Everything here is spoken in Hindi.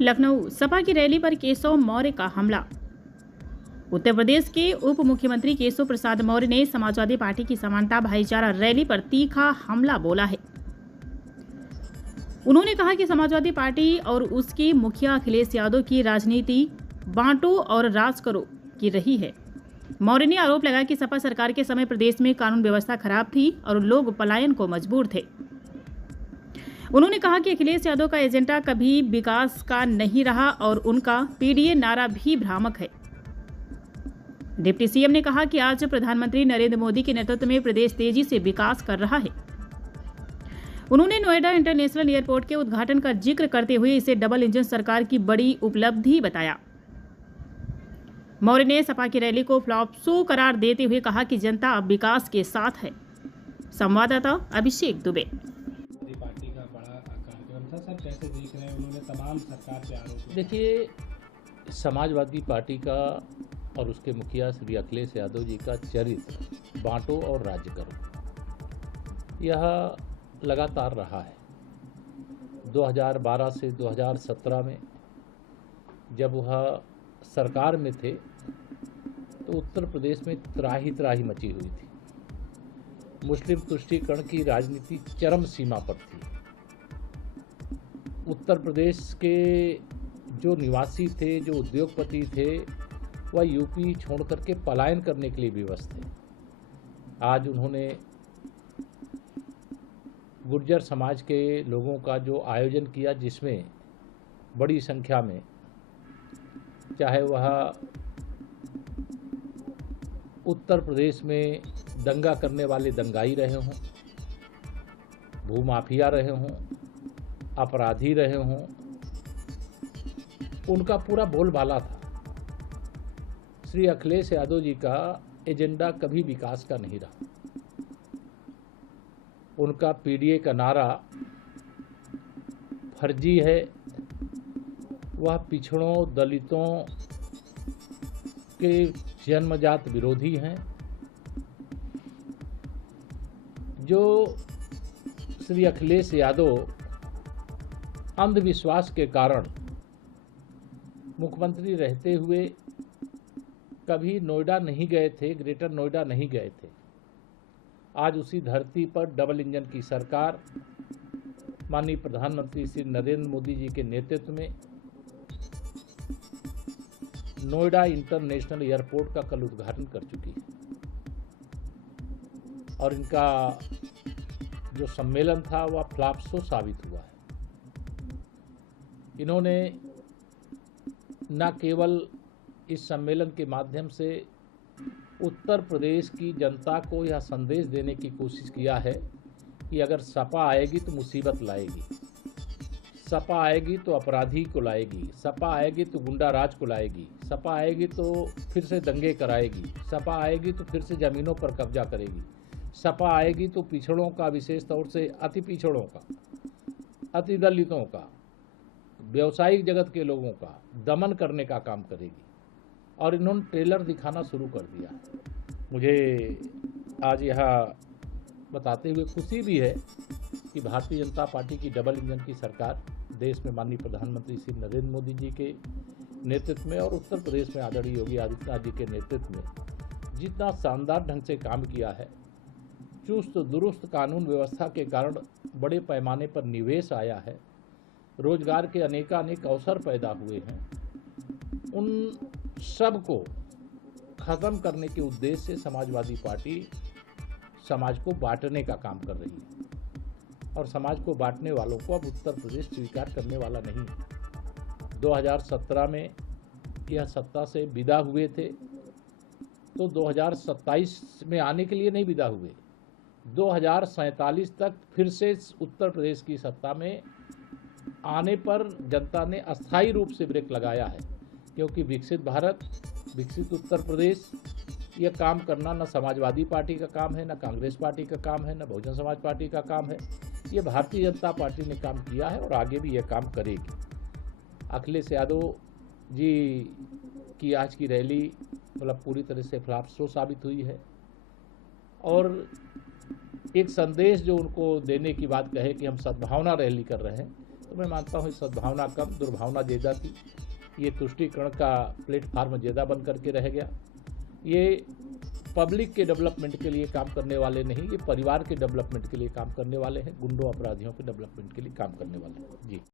लखनऊ सपा की रैली पर केशव मौर्य का हमला। उत्तर प्रदेश के उप मुख्यमंत्री केशव प्रसाद मौर्य ने समाजवादी पार्टी की समानता भाईचारा रैली पर तीखा हमला बोला है। उन्होंने कहा कि समाजवादी पार्टी और उसके मुखिया अखिलेश यादव की राजनीति बांटो और राज करो की रही है। मौर्य ने आरोप लगाया कि सपा सरकार के समय प्रदेश में कानून व्यवस्था खराब थी और लोग पलायन को मजबूर थे। उन्होंने कहा कि अखिलेश यादव का एजेंडा कभी विकास का नहीं रहा और उनका पीडीए नारा भी भ्रामक है। डिप्टी सीएम ने कहा कि आज प्रधानमंत्री नरेंद्र मोदी के नेतृत्व में प्रदेश तेजी से विकास कर रहा है। उन्होंने नोएडा इंटरनेशनल एयरपोर्ट के उद्घाटन का जिक्र करते हुए इसे डबल इंजन सरकार की बड़ी उपलब्धि बताया। मौर्य ने सपा की रैली को फ्लॉप शो करार देते हुए कहा कि जनता अब विकास के साथ है। संवाददाता अभिषेक दुबे। कैसे देख रहे हैं, उन्होंने तमाम सरकार पे आरोप। देखिए, समाजवादी पार्टी का और उसके मुखिया श्री अखिलेश यादव जी का चरित्र बांटो और राज्य करो, यह लगातार रहा है। 2012 से 2017 में जब वह सरकार में थे तो उत्तर प्रदेश में त्राही मची हुई थी। मुस्लिम तुष्टीकरण की राजनीति चरम सीमा पर थी। उत्तर प्रदेश के जो निवासी थे, जो उद्योगपति थे, वह यूपी छोड़ करके पलायन करने के लिए विवश थे। आज उन्होंने गुर्जर समाज के लोगों का जो आयोजन किया, जिसमें बड़ी संख्या में, चाहे वह उत्तर प्रदेश में दंगा करने वाले दंगाई रहे हों, भूमाफिया रहे हों, अपराधी रहे हों, उनका पूरा बोलबाला था। श्री अखिलेश यादव जी का एजेंडा कभी विकास का नहीं रहा। उनका पीडीए का नारा फर्जी है। वह पिछड़ों, दलितों के जन्मजात विरोधी हैं। जो श्री अखिलेश यादव अंधविश्वास के कारण मुख्यमंत्री रहते हुए कभी नोएडा नहीं गए थे, ग्रेटर नोएडा नहीं गए थे, आज उसी धरती पर डबल इंजन की सरकार माननीय प्रधानमंत्री श्री नरेंद्र मोदी जी के नेतृत्व में नोएडा इंटरनेशनल एयरपोर्ट का कल उद्घाटन कर चुकी है। और इनका जो सम्मेलन था वह फ्लॉप शो साबित हुआ है। इन्होंने न केवल इस सम्मेलन के माध्यम से उत्तर प्रदेश की जनता को यह संदेश देने की कोशिश किया है कि अगर सपा आएगी तो मुसीबत लाएगी, सपा आएगी तो अपराधी को लाएगी, सपा आएगी तो गुंडा राज को लाएगी, सपा आएगी तो फिर से दंगे कराएगी, सपा आएगी तो फिर से ज़मीनों पर कब्जा करेगी, सपा आएगी तो पिछड़ों का, विशेष तौर से अति पिछड़ों का, अति दलितों का, व्यवसायिक जगत के लोगों का दमन करने का काम करेगी। और इन्होंने ट्रेलर दिखाना शुरू कर दिया। मुझे आज यह बताते हुए खुशी भी है कि भारतीय जनता पार्टी की डबल इंजन की सरकार देश में माननीय प्रधानमंत्री श्री नरेंद्र मोदी जी के नेतृत्व में और उत्तर प्रदेश में आदरणीय योगी आदित्यनाथ जी के नेतृत्व में जितना शानदार ढंग से काम किया है, चुस्त दुरुस्त कानून व्यवस्था के कारण बड़े पैमाने पर निवेश आया है, रोजगार के अनेकानेक अवसर पैदा हुए हैं, उन सब को ख़त्म करने के उद्देश्य से समाजवादी पार्टी समाज को बांटने का काम कर रही है। और समाज को बांटने वालों को अब उत्तर प्रदेश स्वीकार करने वाला नहीं है। 2017 में यह सत्ता से विदा हुए थे तो 2027 में आने के लिए नहीं विदा हुए, 2047 तक फिर से उत्तर प्रदेश की सत्ता में आने पर जनता ने अस्थायी रूप से ब्रेक लगाया है। क्योंकि विकसित भारत, विकसित उत्तर प्रदेश, यह काम करना न समाजवादी पार्टी का काम है, न कांग्रेस पार्टी का काम है, न बहुजन समाज पार्टी का काम है। ये भारतीय जनता पार्टी ने काम किया है और आगे भी यह काम करेगी। अखिलेश यादव जी की आज की रैली मतलब पूरी तरह से फ्लॉप शो साबित हुई है। और एक संदेश जो उनको देने की बात कहे कि हम सद्भावना रैली कर रहे हैं, तो मैं मानता हूँ सद्भावना कम दुर्भावना ज़्यादा थी। ये तुष्टीकरण का प्लेटफार्म ज़्यादा बन करके रह गया। ये पब्लिक के डेवलपमेंट के लिए काम करने वाले नहीं, ये परिवार के डेवलपमेंट के लिए काम करने वाले हैं, गुंडों अपराधियों के डेवलपमेंट के लिए काम करने वाले हैं। जी।